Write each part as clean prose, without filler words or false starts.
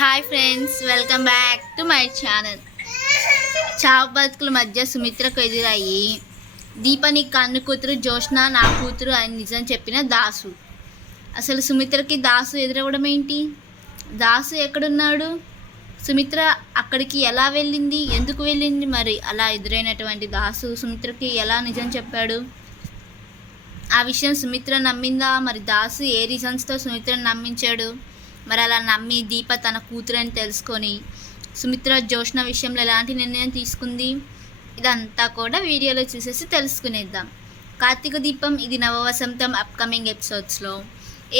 Hi friends, welcome back to my channel. చావు బతుకుల మధ్య సుమిత్రకు ఎదురయ్యి దీపని కన్ను కూతురు జోష్న నా కూతురు అని నిజం చెప్పిన దాసు. అసలు సుమిత్రకి దాసు ఎదురవ్వడం ఏంటి? దాసు ఎక్కడున్నాడు? సుమిత్ర అక్కడికి ఎలా వెళ్ళింది? ఎందుకు వెళ్ళింది? మరి అలా ఎదురైనటువంటి దాసు సుమిత్రకి ఎలా నిజం చెప్పాడు? ఆ విషయం సుమిత్ర నమ్మిందా? మరి దాసు ఏ రీజన్స్తో సుమిత్రను నమ్మించాడు? మరి అలా నమ్మి దీప తన కూతురని తెలుసుకొని సుమిత్ర జోష్న విషయంలో ఎలాంటి నిర్ణయం తీసుకుంది? ఇదంతా కూడా వీడియోలో చూసేసి తెలుసుకునేద్దాం. కార్తీక దీపం ఇది నవవసంతం అప్కమింగ్ ఎపిసోడ్స్లో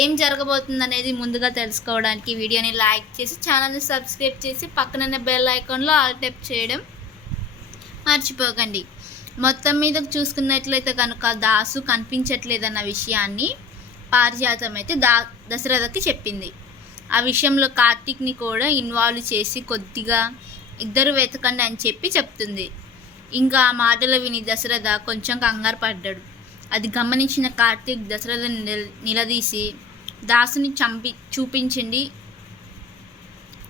ఏం జరగబోతుంది అనేది ముందుగా తెలుసుకోవడానికి వీడియోని లైక్ చేసి ఛానల్ని సబ్స్క్రైబ్ చేసి పక్కనున్న బెల్ ఐకాన్లో ఆల్ టైప్ చేయడం మర్చిపోకండి. మొత్తం మీద చూసుకున్నట్లయితే కనుక దాసు కనిపించట్లేదన్న విషయాన్ని పారిజాతం అయితే దశరథకి చెప్పింది. ఆ విషయంలో కార్తీక్ని కూడా ఇన్వాల్వ్ చేసి కొద్దిగా ఇద్దరు వెతకండి అని చెప్తుంది. ఇంకా ఆ మాటలు విని దశరథ కొంచెం కంగారు పడ్డాడు. అది గమనించిన కార్తీక్ దశరథని నిలదీసి దాసుని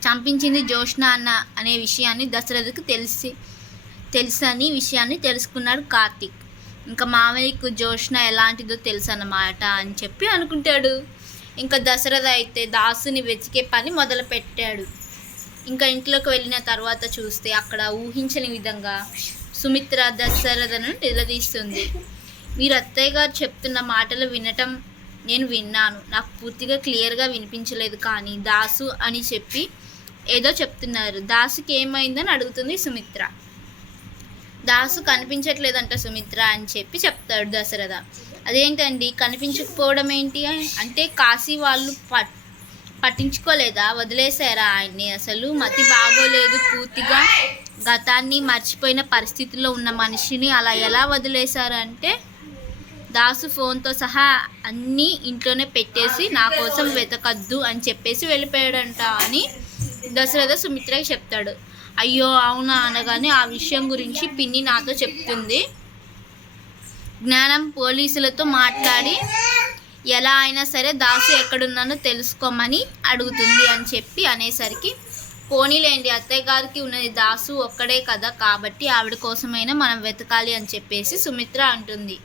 చంపించింది జోష్న అనే విషయాన్ని దశరథకు తెలుసని విషయాన్ని తెలుసుకున్నాడు కార్తీక్. ఇంకా మావయ్యకు జోష్న ఎలాంటిదో తెలుసు అన్నమాట అని చెప్పి అనుకుంటాడు. ఇంకా దశరథ అయితే దాసుని వెతికే పని మొదలుపెట్టాడు. ఇంకా ఇంట్లోకి వెళ్ళిన తర్వాత చూస్తే అక్కడ ఊహించని విధంగా సుమిత్ర దశరథను నిలదీస్తుంది. మీరు అత్తయ్య గారు చెప్తున్న మాటలు వినటం నేను విన్నాను, నాకు పూర్తిగా క్లియర్గా వినిపించలేదు, కానీ దాసు అని చెప్పి ఏదో చెప్తున్నారు. దాసుకి ఏమైందని అడుగుతుంది సుమిత్ర. దాసు కనిపించట్లేదంట సుమిత్ర అని చెప్తాడు దశరథ. అదేంటండి కనిపించకపోవడం ఏంటి అంటే కాశీ వాళ్ళు పట్టించుకోలేదా, వదిలేశారా ఆయన్ని? అసలు మతి బాగోలేదు, పూర్తిగా గతాన్ని మర్చిపోయిన పరిస్థితిలో ఉన్న మనిషిని అలా ఎలా వదిలేశారంటే దాసు ఫోన్తో సహా అన్నీ ఇంట్లోనే పెట్టేసి నా కోసం వెతకద్దు అని చెప్పేసి వెళ్ళిపోయాడంట అని దశరథ సుమిత్రకి చెప్తాడు. అయ్యో అవునా అనగానే ఆ విషయం గురించి పిన్ని నాతో చెప్తుంది. జ్ఞానం పోలీసులతో మాట్లాడి ఎలా అయినా సరే దాసు ఎక్కడున్నానో తెలుసుకోమని అడుగుతుంది అని అనేసరికి పోనీలేండి, అత్తయ్య గారికి ఉన్నది దాసు ఒక్కడే కదా, కాబట్టి ఆవిడ కోసమైనా మనం వెతకాలి అని చెప్పేసి సుమిత్ర అంటుంది.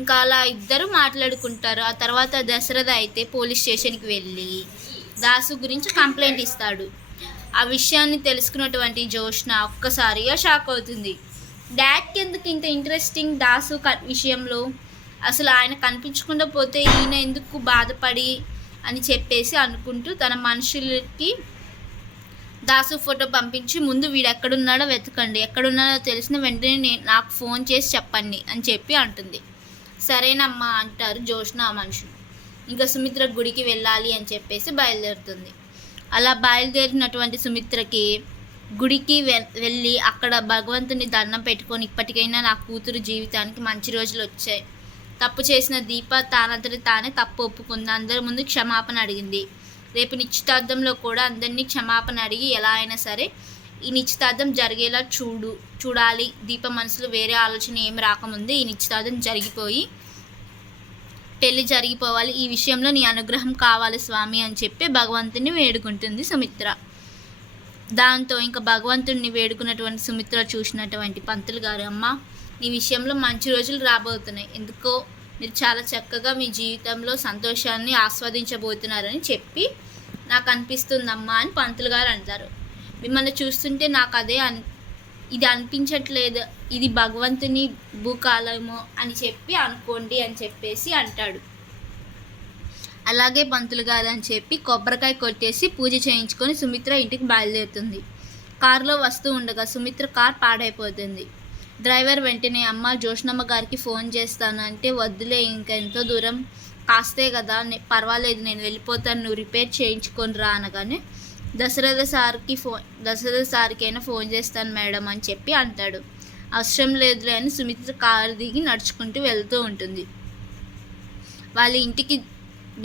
ఇంకా అలా ఇద్దరు మాట్లాడుకుంటారు. ఆ తర్వాత దశరథ అయితే పోలీస్ స్టేషన్కి వెళ్ళి దాసు గురించి కంప్లైంట్ ఇస్తాడు. ఆ విషయాన్ని తెలుసుకున్నటువంటి జోష్న ఒక్కసారిగా షాక్ అవుతుంది. డాడ్కి ఎందుకు ఇంత ఇంట్రెస్టింగ్ దాసు విషయంలో? అసలు ఆయన కనిపించకుండా పోతే ఈయన ఎందుకు బాధపడి అని చెప్పేసి అనుకుంటూ తన మనుషులకి దాసు ఫోటో పంపించి ముందు వీడు ఎక్కడున్నాడో వెతకండి, ఎక్కడున్నాడో తెలిసిన వెంటనే నాకు ఫోన్ చేసి చెప్పండి అని అంటుంది. సరేనమ్మా అంటారు జోష్న ఆ మనుషులు. ఇంకా సుమిత్ర గుడికి వెళ్ళాలి అని చెప్పేసి బయలుదేరుతుంది. అలా బయలుదేరినటువంటి సుమిత్రకి గుడికి వెళ్ళి అక్కడ భగవంతుని దండం పెట్టుకొని ఇప్పటికైనా నా కూతురు జీవితానికి మంచి రోజులు వచ్చాయి, తప్పు చేసిన దీప తానంతటి తానే తప్పు ఒప్పుకుంది, అందరి ముందు క్షమాపణ అడిగింది. రేపు నిశ్చితార్థంలో కూడా అందరినీ క్షమాపణ అడిగి ఎలా అయినా సరే ఈ నిశ్చితార్థం జరిగేలా చూడాలి. దీప మనసులో వేరే ఆలోచన ఏమి రాకముందే ఈ నిశ్చితార్థం పెళ్ళి జరిగిపోవాలి, ఈ విషయంలో నీ అనుగ్రహం కావాలి స్వామి అని భగవంతుని వేడుకుంటుంది సుమిత్ర. దాంతో ఇంకా భగవంతుడిని వేడుకున్నటువంటి సుమిత్ర చూసినటువంటి పంతులు గారు, అమ్మ నీ విషయంలో మంచి రోజులు రాబోతున్నాయి, ఎందుకో మీరు చాలా చక్కగా మీ జీవితంలో సంతోషాన్ని ఆస్వాదించబోతున్నారని నాకు అనిపిస్తుందమ్మా అని పంతులు గారు అంటారు. మిమ్మల్ని చూస్తుంటే నాకు ఇది అనిపించట్లేదు, ఇది భగవంతుని భూకాలమో అని అనుకోండి అని అంటాడు. అలాగే పంతులు గారు అని కొబ్బరికాయ కొట్టేసి పూజ చేయించుకొని సుమిత్ర ఇంటికి బయలుదేరుతుంది. కారులో వస్తూ ఉండగా సుమిత్ర కార్ పాడైపోతుంది. డ్రైవర్ వెంటనే అమ్మ జోష్నమ్మ గారికి ఫోన్ చేస్తాను అంటే వద్దులే, ఇంకా ఎంతో దూరం కాస్తే కదా, పర్వాలేదు నేను వెళ్ళిపోతాను, నువ్వు రిపేర్ చేయించుకొని రా అనగానే దశరథ సార్కైనా ఫోన్ చేస్తాను మేడం అని అంటాడు. అవసరం లేదులే అని సుమిత్ర కారు దిగి నడుచుకుంటూ వెళ్తూ ఉంటుంది. వాళ్ళ ఇంటికి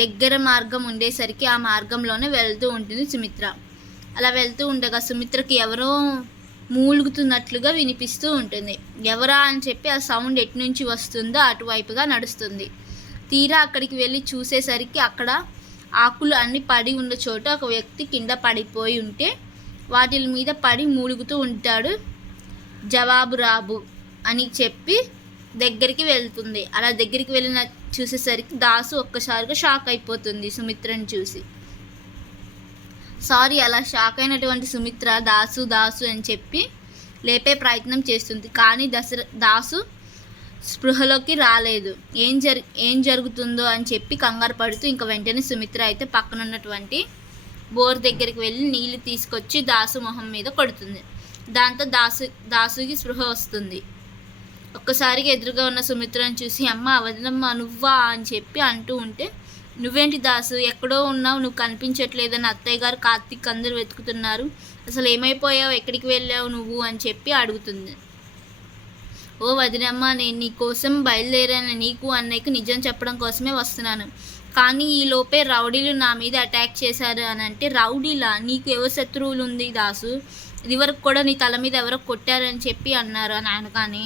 దగ్గర మార్గం ఉండేసరికి ఆ మార్గంలోనే వెళ్తూ ఉంటుంది సుమిత్ర. అలా వెళ్తూ ఉండగా సుమిత్రకి ఎవరో మూలుగుతున్నట్లుగా వినిపిస్తూ ఉంటుంది. ఎవరా అని ఆ సౌండ్ ఎటు నుంచి వస్తుందో అటువైపుగా నడుస్తుంది. తీరా అక్కడికి వెళ్ళి చూసేసరికి అక్కడ ఆకులు అన్ని పడి ఉన్న చోట ఒక వ్యక్తి కింద పడిపోయి ఉంటే వాటి మీద పడి మూలుగుతూ ఉంటాడు. జవాబు రాబు అని చెప్పి దగ్గరికి వెళ్తుంది. అలా దగ్గరికి వెళ్ళిన చూసేసరికి దాసు ఒక్కసారిగా షాక్ అయిపోతుంది సుమిత్రని చూసి. సారీ, అలా షాక్ అయినటువంటి సుమిత్ర దాసు దాసు అని చెప్పి లేపే ప్రయత్నం చేస్తుంది. కానీ దాసు స్పృహలోకి రాలేదు. ఏం జరుగుతుందో అని చెప్పి కంగారు పడుతూ ఇంకా వెంటనే సుమిత్ర అయితే పక్కన ఉన్నటువంటి బోర్ దగ్గరికి వెళ్ళి నీళ్లు తీసుకొచ్చి దాసు మొహం మీద కొడుతుంది. దాంతో దాసుకి స్పృహ వస్తుంది. ఒక్కసారిగా ఎదురుగా ఉన్న సుమిత్రను చూసి అమ్మ వదినమ్మ నువ్వా అని చెప్పి అంటూ ఉంటే, నువ్వేంటి దాసు ఎక్కడో ఉన్నావు, నువ్వు కనిపించట్లేదని అత్తయ్య గారు కార్తీక్ అందరూ వెతుకుతున్నారు, అసలు ఏమైపోయావు, ఎక్కడికి వెళ్ళావు నువ్వు అని చెప్పి అడుగుతుంది. ఓ వదినమ్మ, నేను నీ కోసం బయలుదేరాను, నీకు అన్నయ్యకు నిజం చెప్పడం కోసమే వస్తున్నాను. కానీ ఈ లోపే రౌడీలు నా మీద అటాక్ చేశారు అని అంటే, రౌడీలా? నీకు ఎవరు శత్రువులు ఉంది దాసు? ఇదివరకు కూడా నీ తల మీద ఎవరో కొట్టారని చెప్పి అన్నారు అని అనగానే,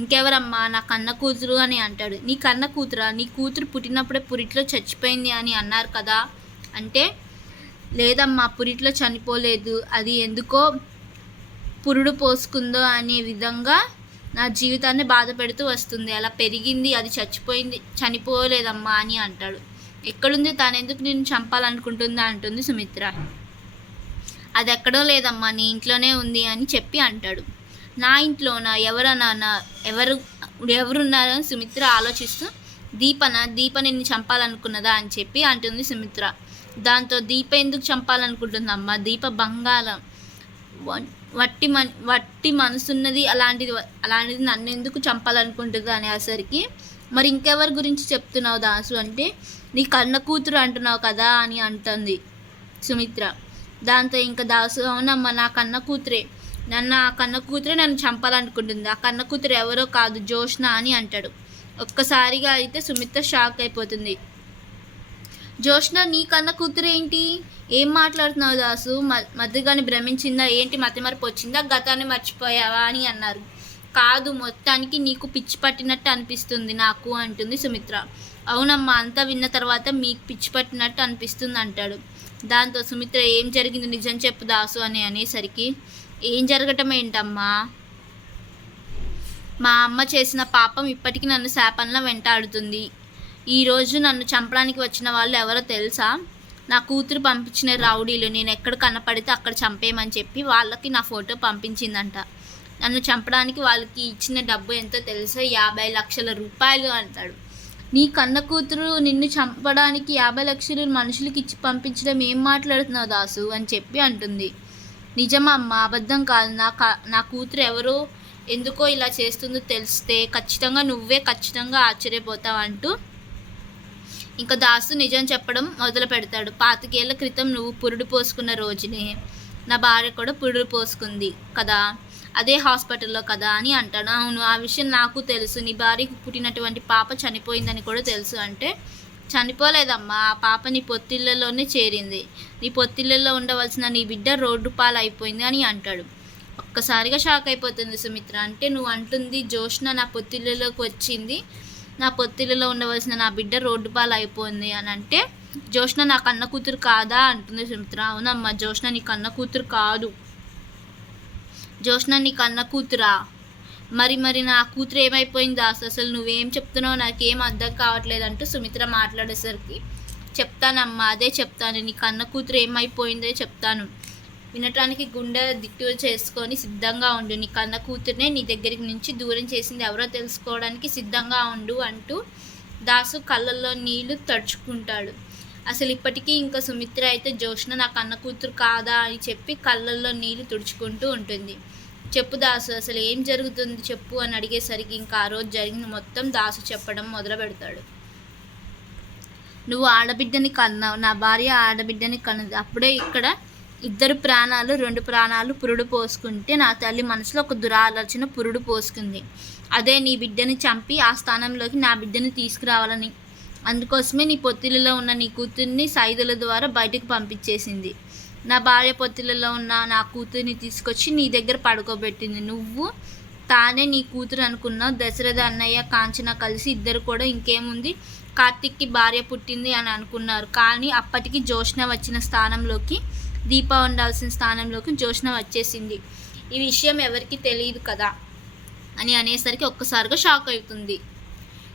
ఇంకెవరమ్మా, నా కన్న కూతురు అని అంటాడు. నీ కన్న కూతురా? నీ కూతురు పుట్టినప్పుడే పురిట్లో చచ్చిపోయింది అని అన్నారు కదా అంటే, లేదమ్మా పురిట్లో చనిపోలేదు, అది ఎందుకో పురుడు పోసుకుందో అనే విధంగా నా జీవితాన్ని బాధ పెడుతూ వస్తుంది, అలా పెరిగింది, అది చనిపోలేదమ్మా అని అంటాడు. ఎక్కడుంది, తనెందుకు నేను చంపాలనుకుంటుందా అంటుంది సుమిత్ర. అది ఎక్కడో లేదమ్మా, నీ ఇంట్లోనే ఉంది అని చెప్పి అంటాడు. నా ఇంట్లోనా? ఎవరున్నారని సుమిత్ర ఆలోచిస్తూ, దీప నిన్ను చంపాలనుకున్నదా అని చెప్పి అంటుంది సుమిత్ర. దాంతో దీప ఎందుకు చంపాలనుకుంటుందమ్మా, దీప బంగారం, వట్టి మనసున్నది, అలాంటిది నన్ను ఎందుకు చంపాలనుకుంటుంది అనేసరికి, మరి ఇంకెవరి గురించి చెప్తున్నావు దాసు అంటే, నీ కన్న కూతురు అంటున్నావు కదా అని అంటుంది సుమిత్ర. దాంతో ఇంకా దాసు, అవునమ్మా నా కన్న కూతురే, ఆ కన్న కూతురే నన్ను చంపాలనుకుంటుంది, ఆ కన్న కూతురు ఎవరో కాదు జోష్న అని అంటాడు. ఒక్కసారిగా అయితే సుమిత్ర షాక్ అయిపోతుంది. జోష్న నీ కన్న కూతురు ఏంటి, ఏం మాట్లాడుతున్నావు దాసు, మధ్యగాని భ్రమించిందా ఏంటి, మతిమరపు వచ్చిందా, గతాన్ని మర్చిపోయావా అని అన్నారు. కాదు, మొత్తానికి నీకు పిచ్చి పట్టినట్టు అనిపిస్తుంది నాకు అంటుంది సుమిత్ర. అవునమ్మా, అంతా విన్న తర్వాత మీకు పిచ్చి పట్టినట్టు అనిపిస్తుంది అంటాడు. దాంతో సుమిత్ర, ఏం జరిగింది నిజం చెప్పు దాసు అని అనేసరికి, ఏం జరగటం ఏంటమ్మా, మా అమ్మ చేసిన పాపం ఇప్పటికీ నన్ను శాపంలా వెంటాడుతుంది. ఈరోజు నన్ను చంపడానికి వచ్చిన వాళ్ళు ఎవరో తెలుసా, నా కూతురు పంపించిన రౌడీలు, నేను ఎక్కడ కనపడితే అక్కడ చంపేయమని చెప్పి వాళ్ళకి నా ఫోటో పంపించిందంట. నన్ను చంపడానికి వాళ్ళకి ఇచ్చిన డబ్బు ఎంతో తెలుసా, 50 లక్షల రూపాయలు అంటాడు. నీ కన్న కూతురు నిన్ను చంపడానికి 50 లక్షలు మనుషులకి ఇచ్చి పంపించడం ఏం మాట్లాడుతున్నావు దాసు అని చెప్పి అంటుంది. నిజమమ్మా, అబద్ధం కాదు, నా కూతురు ఎవరో ఎందుకో ఇలా చేస్తుందో తెలిస్తే ఖచ్చితంగా ఆశ్చర్యపోతావు అంటూ ఇంకా దాసు నిజం చెప్పడం మొదలు పెడతాడు. 25 ఏళ్ల క్రితం నువ్వు పురుడు పోసుకున్న రోజునే నా భార్య కూడా పురుడు పోసుకుంది కదా, అదే హాస్పిటల్లో కదా అని అంటాడు. అవును, ఆ విషయం నాకు తెలుసు, నీ భార్యకు పుట్టినటువంటి పాప చనిపోయిందని కూడా తెలుసు అంటే, చనిపోలేదమ్మా, ఆ పాప నీ పొత్తిళ్ళలోనే చేరింది, నీ పొత్తిళ్ళలో ఉండవలసిన నీ బిడ్డ రోడ్డు పాలు అయిపోయింది అని అంటాడు. ఒక్కసారిగా షాక్ అయిపోతుంది సుమిత్ర. అంటే నువ్వు అంటుంది జోష్న నా పొత్తిళ్ళలోకి వచ్చింది, నా పొత్తిళ్ళలో ఉండవలసిన నా బిడ్డ రోడ్డు పాలు అయిపోయింది అని అంటే, జోష్న నా కన్న కూతురు కాదా అంటుంది సుమిత్ర. అవునమ్మా, జోష్న నీ కన్న కూతురు కాదు. జోష్న నీ కన్న కూతురా? మరి నా కూతురు ఏమైపోయింది అసలు నువ్వేం చెప్తున్నావు, నాకేం అర్థం కావట్లేదు అంటూ సుమిత్ర మాట్లాడేసరికి, చెప్తానమ్మా, అదే చెప్తాను, నీ కన్న కూతురు ఏమైపోయిందో చెప్తాను, వినటానికి గుండె దిట్టు చేసుకొని సిద్ధంగా ఉండు, నీ కన్న కూతురునే నీ దగ్గరికి నుంచి దూరం చేసింది ఎవరో తెలుసుకోవడానికి సిద్ధంగా ఉండు అంటూ దాసు కళ్ళల్లో నీళ్లు తడుచుకుంటాడు. అసలు ఇప్పటికీ ఇంకా సుమిత్ర అయితే జోష్న నా కన్న కూతురు కాదా అని చెప్పి కళ్ళల్లో నీళ్లు తుడుచుకుంటూ ఉంటుంది. చెప్పు దాసు, అసలు ఏం జరుగుతుంది చెప్పు అని అడిగేసరికి ఇంకా ఆ రోజు జరిగిన మొత్తం దాసు చెప్పడం మొదలు పెడతాడు. నువ్వు ఆడబిడ్డని కన్నావు, నా భార్య ఆడబిడ్డని కన్నది, అప్పుడే ఇక్కడ 2 ప్రాణాలు పురుడు పోసుకుంటే నా తల్లి మనసులో ఒక దురాలోచన పురుడు పోసుకుంది, అదే నీ బిడ్డని చంపి ఆ స్థానంలోకి నా బిడ్డని తీసుకురావాలని. అందుకోసమే నీ పొత్తిళ్ళలో ఉన్న నీ కూతుర్ని సైదుల ద్వారా బయటకు పంపించేసింది. నా భార్య పొత్తిళ్ళలో ఉన్న నా కూతుర్ని తీసుకొచ్చి నీ దగ్గర పడుకోబెట్టింది. నువ్వు తానే నీ కూతురు అనుకున్నావు. దశరథ అన్నయ్య కాంచన కలిసి ఇద్దరు కూడా ఇంకేముంది కార్తిక్కి భార్య పుట్టింది అని అనుకున్నారు. కానీ అప్పటికి జ్యోష్ణ వచ్చిన స్థానంలోకి, దీప ఉండాల్సిన స్థానంలోకి జ్యోష్ణ వచ్చేసింది. ఈ విషయం ఎవరికి తెలియదు కదా అని అనేసరికి ఒక్కసారిగా షాక్ అవుతుంది.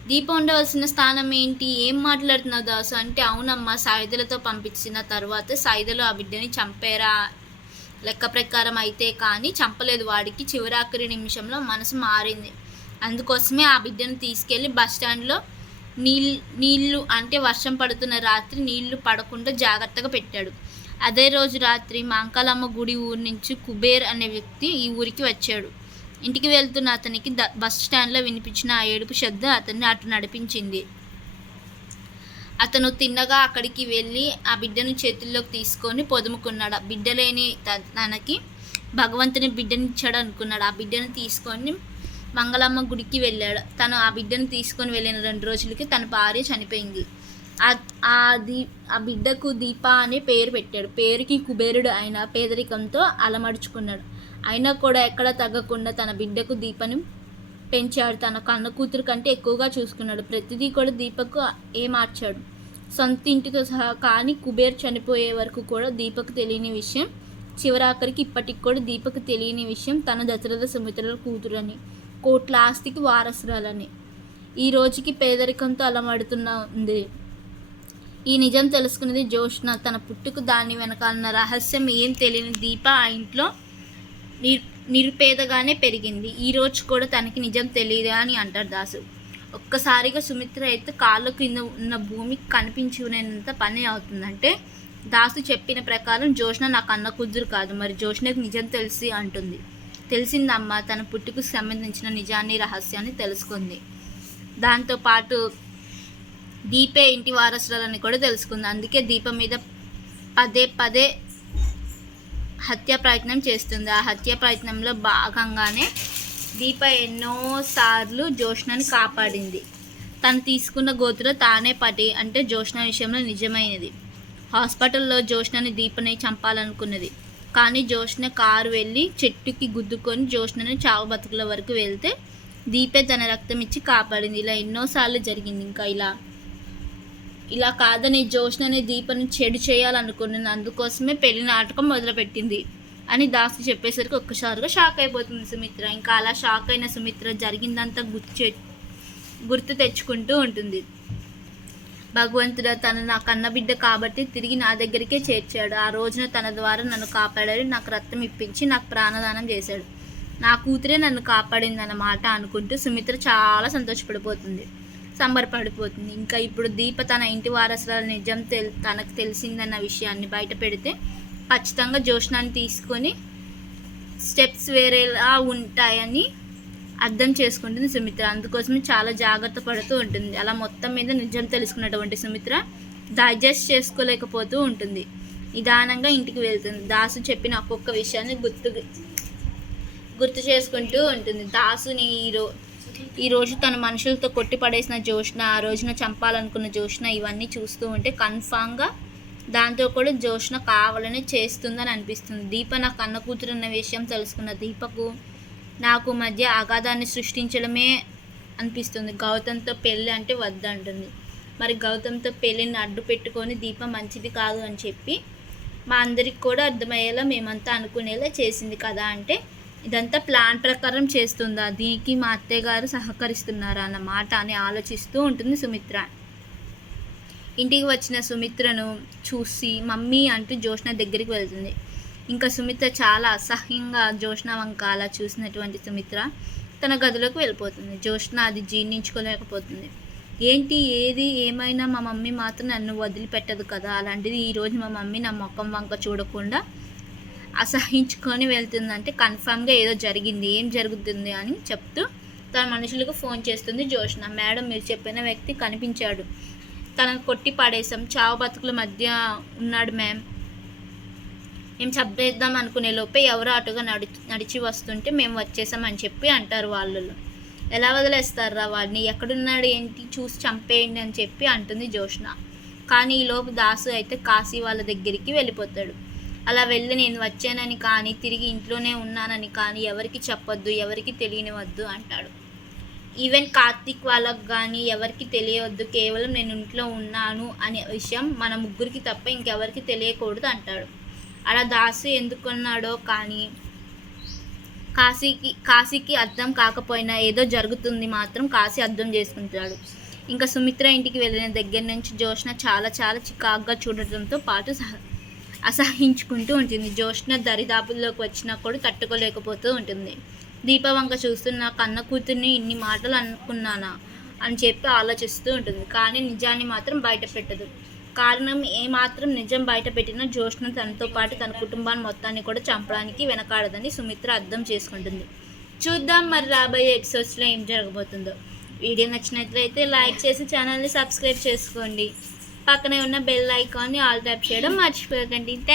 దీప ఉండవలసిన స్థానం ఏంటి, ఏం మాట్లాడుతున్నావు దాసు అంటే, అవునమ్మా, సాయుధలతో పంపించిన తర్వాత సాయుధలు ఆ బిడ్డని చంపారా లెక్క ప్రకారం అయితే కానీ చంపలేదు. వాడికి చివరాఖరి నిమిషంలో మనసు మారింది. అందుకోసమే ఆ బిడ్డను తీసుకెళ్ళి బస్టాండ్లో నీళ్ళు అంటే వర్షం పడుతున్న రాత్రి నీళ్లు పడకుండా జాగ్రత్తగా పెట్టాడు. అదే రోజు రాత్రి మాంకాలమ్మ గుడి ఊరి నుంచి కుబేర్ అనే వ్యక్తి ఈ ఊరికి వచ్చాడు. ఇంటికి వెళ్తున్న అతనికి బస్ స్టాండ్లో వినిపించిన ఆ ఏడుపు శబ్దం అతన్ని అటు నడిపించింది. అతను తిన్నగా అక్కడికి వెళ్ళి ఆ బిడ్డను చేతుల్లోకి తీసుకొని పొదుముకున్నాడు. ఆ బిడ్డ లేని తనకి భగవంతుని బిడ్డనిచ్చాడు అనుకున్నాడు. ఆ బిడ్డను తీసుకొని మంగళమ్మ గుడికి వెళ్ళాడు. తను ఆ బిడ్డను తీసుకొని వెళ్ళిన 2 రోజులకి తన భార్య చనిపోయింది. ఆ బిడ్డకు దీప అనే పేరు పెట్టాడు. పేరుకి కుబేరుడు అయిన పేదరికంతో అలమడుచుకున్నాడు. అయినా కూడా ఎక్కడ తగ్గకుండా తన బిడ్డకు దీపను పెంచాడు. తన కన్న కూతురు కంటే ఎక్కువగా చూసుకున్నాడు. ప్రతిదీ కూడా దీపకు మార్చాడు, సొంత ఇంటితో సహా. కానీ కుబేర్ చనిపోయే వరకు కూడా దీపకు తెలియని విషయం, చివరాఖరికి ఇప్పటికి కూడా దీపకు తెలియని విషయం, తన దశరథ సుమిత్రల కూతురని, కోట్ల ఆస్తికి వారసురాలని. ఈ రోజుకి పేదరికంతో అలమడుతుంది. ఈ నిజం తెలుసుకున్నది జ్యోష్ణ. తన పుట్టుకు దాని వెనకాలన్న రహస్యం ఏం తెలియని దీప ఆ ఇంట్లో నిరుపేదగానే పెరిగింది. ఈ రోజు కూడా తనకి నిజం తెలియదు అని అంటాడు దాసు. ఒక్కసారిగా సుమిత్ర అయితే కాళ్ళ కింద ఉన్న భూమి కనిపించుకునేంత పని అవుతుందంటే, దాసు చెప్పిన ప్రకారం జ్యోష్ణ నాకు అన్న కూతురు కాదు, మరి జ్యోష్ణకు నిజం తెలిసి అంటుంది. తెలిసిందమ్మా, తన పుట్టుకు సంబంధించిన నిజాన్ని, రహస్యాన్ని తెలుసుకుంది. దాంతోపాటు దీపే ఇంటి వారసురాలని కూడా తెలుసుకుంది. అందుకే దీప మీద పదే హత్య ప్రయత్నం చేస్తుంది. ఆ హత్య ప్రయత్నంలో భాగంగానే దీప ఎన్నోసార్లు జ్యోష్ణని కాపాడింది. తను తీసుకున్న గోతులో తానే పడి అంటే జ్యోష్ణ విషయంలో నిజమైనది. హాస్పిటల్లో జ్యోష్ణని దీపని చంపాలనుకున్నది. కానీ జ్యోష్ణ కారు వెళ్ళి చెట్టుకి గుద్దుకొని జ్యోష్ణని చావు బతుకుల వరకు వెళ్తే దీపే తన రక్తం ఇచ్చి కాపాడింది. ఇలా ఎన్నోసార్లు జరిగింది. ఇంకా ఇలా కాదని జ్యోష్ణని దీపని చెడు చేయాలనుకున్నది. అందుకోసమే పెళ్లి నాటకం మొదలుపెట్టింది అని దాసు చెప్పేసరికి ఒక్కసారిగా షాక్ అయిపోతుంది సుమిత్ర. ఇంకా అలా షాక్ అయిన సుమిత్ర జరిగిందంతా గుర్తు తెచ్చుకుంటూ ఉంటుంది. భగవంతుడు తను నా కన్నబిడ్డ కాబట్టి తిరిగి నా దగ్గరికే చేర్చాడు. ఆ రోజున తన ద్వారా నన్ను కాపాడాడు, నాకు రక్తం ఇప్పించి నాకు ప్రాణదానం చేశాడు. నా కూతురే నన్ను కాపాడింది అన్నమాట అనుకుంటూ సుమిత్ర చాలా సంతోషపడిపోతుంది, సంబరపడిపోతుంది. ఇంకా ఇప్పుడు దీప తన ఇంటి వారసుల నిజం తనకు తెలిసిందన్న విషయాన్ని బయట పెడితే ఖచ్చితంగా జ్యోష్ణాన్ని తీసుకొని స్టెప్స్ వేరేలా ఉంటాయని అర్థం చేసుకుంటుంది సుమిత్ర. అందుకోసమే చాలా జాగ్రత్త పడుతూ ఉంటుంది. అలా మొత్తం మీద నిజం తెలుసుకున్నటువంటి సుమిత్ర డైజెస్ట్ చేసుకోలేకపోతూ ఉంటుంది. నిదానంగా ఇంటికి వెళ్తుంది. దాసు చెప్పిన ఒక్కొక్క విషయాన్ని గుర్తు చేసుకుంటూ ఉంటుంది. దాసుని ఈరోజు తన మనుషులతో కొట్టి పడేసిన జ్యోష్ణ, ఆ రోజున చంపాలనుకున్న జ్యోష్ణ ఇవన్నీ చూస్తూ ఉంటే కన్ఫామ్గా దాంతో కూడా జ్యోష్ణ కావాలని చేస్తుందని అనిపిస్తుంది. దీప నా కన్న కూతురు అన్న విషయం తెలుసుకున్న దీపకు నాకు మధ్య అగాధాన్ని సృష్టించడమే అనిపిస్తుంది. గౌతమ్తో పెళ్ళి అంటే వద్దంటుంది. మరి గౌతమ్తో పెళ్ళిని అడ్డు పెట్టుకొని దీప మంచిది కాదు అని చెప్పి మా అందరికి కూడా అర్థమయ్యేలా మేమంతా అనుకునేలా చేసింది కదా అంటే, ఇదంతా ప్లాన్ ప్రకారం చేస్తుందా, దీనికి మా అత్తయ్య గారు సహకరిస్తున్నారా అన్నమాట అని ఆలోచిస్తూ ఉంటుంది సుమిత్ర. ఇంటికి వచ్చిన సుమిత్రను చూసి మమ్మీ అంటూ జ్యోష్ణ దగ్గరికి వెళ్తుంది. ఇంకా సుమిత్ర చాలా అసహ్యంగా జ్యోష్ణ వంక అలా చూసినటువంటి సుమిత్ర తన గదిలోకి వెళ్ళిపోతుంది. జ్యోష్ణ అది జీర్ణించుకోలేకపోతుంది. ఏంటి ఏమైనా మా మమ్మీ మాత్రం నన్ను వదిలిపెట్టదు కదా, అలాంటిది ఈరోజు మా మమ్మీ నా ముఖం వంక చూడకుండా అసహించుకొని వెళ్తుందంటే కన్ఫామ్గా ఏదో జరిగింది, ఏం జరుగుతుంది అని చెప్తూ తన మనుషులకు ఫోన్ చేస్తుంది జ్యోష్ణ. మేడం, మీరు చెప్పిన వ్యక్తి కనిపించాడు, తనను కొట్టి పడేసాం, చావు బతుకుల మధ్య ఉన్నాడు మ్యామ్. మేము చంపేద్దాం అనుకునే లోపే ఎవరో అటుగా నడిచి వస్తుంటే మేము వచ్చేసామని చెప్పి అంటారు వాళ్ళు. ఎలా వదిలేస్తారా వాడిని, ఎక్కడున్నాడు ఏంటి చూసి చంపేయండి అని చెప్పి అంటుంది జ్యోష్ణ. కానీ ఈలోపు దాసు అయితే కాశీ వాళ్ళ దగ్గరికి వెళ్ళిపోతాడు. అలా వెళ్ళి నేను వచ్చానని కానీ తిరిగి ఇంట్లోనే ఉన్నానని కానీ ఎవరికి చెప్పొద్దు, ఎవరికి తెలియనివద్దు అంటాడు. ఈవెన్ కార్తీక్ వాళ్ళకి కానీ ఎవరికి తెలియవద్దు, కేవలం నేను ఇంట్లో ఉన్నాను అనే విషయం మన ముగ్గురికి తప్ప ఇంకెవరికి తెలియకూడదు అంటాడు. అలా దాసు ఎందుకున్నాడో కానీ కాశీకి అర్థం కాకపోయినా ఏదో జరుగుతుంది మాత్రం కాశీ అర్థం చేసుకుంటాడు. ఇంకా సుమిత్ర ఇంటికి వెళ్ళిన దగ్గర నుంచి జ్యోత్స్న చాలా చాలా చికాగ్గా చూడటంతో పాటు అసహించుకుంటూ ఉంటుంది. జ్యోత్స్న దరిదాపుల్లోకి వచ్చినా కూడా తట్టుకోలేకపోతూ ఉంటుంది. దీపవంక చూస్తున్న కన్న కూతుర్ని ఇన్ని మాటలు అనుకున్నానా అని చెప్పి ఆలోచిస్తూ ఉంటుంది. కానీ నిజాన్ని మాత్రం బయట పెట్టదు. కారణం ఏమాత్రం నిజం బయట పెట్టినా జ్యోత్స్న తనతో పాటు తన కుటుంబాన్ని మొత్తాన్ని కూడా చంపడానికి వెనకాడదని సుమిత్ర అర్థం చేసుకుంటుంది. చూద్దాం మరి రాబోయే ఎపిసోడ్స్లో ఏం జరగబోతుందో. వీడియో నచ్చినట్లయితే లైక్ చేసి ఛానల్ని సబ్స్క్రైబ్ చేసుకోండి. పక్కనే ఉన్న బెల్ ఐకాన్ని ఆల్ ట్యాప్ చేయడం మర్చిపోకండి.